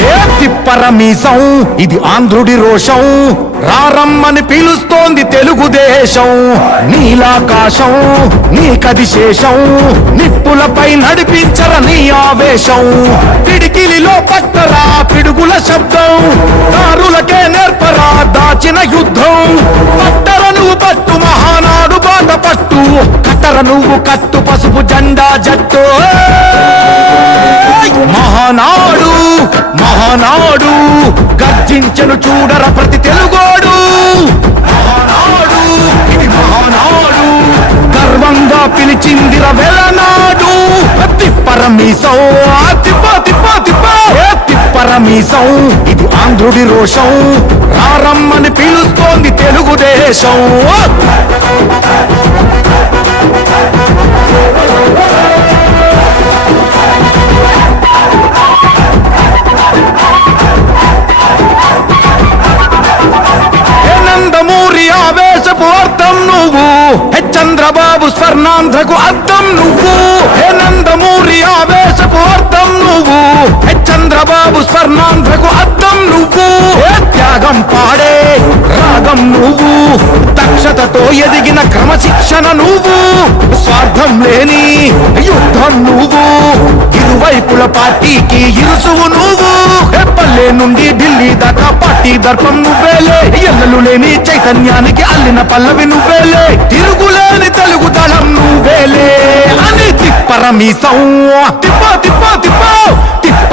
ఏ తిప్పరమీసం ఇది ఆంధ్రుడి రోషం, రారమ్మని పిలుస్తోంది తెలుగుదేశం. నీలాకాశం నీకది శేషం, నిప్పులపై నడిపించర నీ ఆవేశం. పిడికిలిలో పట్టరా పిడుగుల శబ్దం, దారులకే నేర్పరా దాచిన యుద్ధం. పట్టర నువ్వు పట్టు మహానాడు బాట పట్టు, కట్టర నువ్వు కట్టు పసుపు జెండా జట్టు. మహానాడు మహానాడు గర్జించను చూడర ప్రతి తెలుగోడు. మహానాడు ఇది మహానాడు, గర్వంగా పిలిచిందిర వెలనాడు. తిప్పరమీసం తిప్ప తిప్ప తిప్ప తిప్పరమీసం ఇది ఆంధ్రుడి రోషం, రారమ్మని పిలుస్తోంది తెలుగుదేశం. ఆవేశపు అర్థం నువ్వు, చంద్రబాబు స్వర్ణాంధ్రకు అర్థం నువ్వు. హే నందమూరి ఆవేశపు అర్థం నువ్వు, చంద్రబాబు స్వర్ణాంధ్రకు అర్థం నువ్వు. త్యాగం పాడే రాగం నువ్వు, దక్షతతో ఎదిగిన క్రమశిక్షణ నువ్వు. స్వార్థం లేని యుద్ధం నువ్వు, ఇరువైపుల పార్టీకి ఇరుసువు నువ్వు. పల్లె నుండి ఢిల్లీ దాకా పార్టీ దర్పం నువ్వేలే, ఎల్లలు లేని చైతన్యానికి అల్లిన పల్లవి నువ్వేలే. తిరుగులేని తెలుగు దళం నువ్వేలే అని తిప్పరమీసం తిప్ప తిప్ప తిప్ప తిప్ప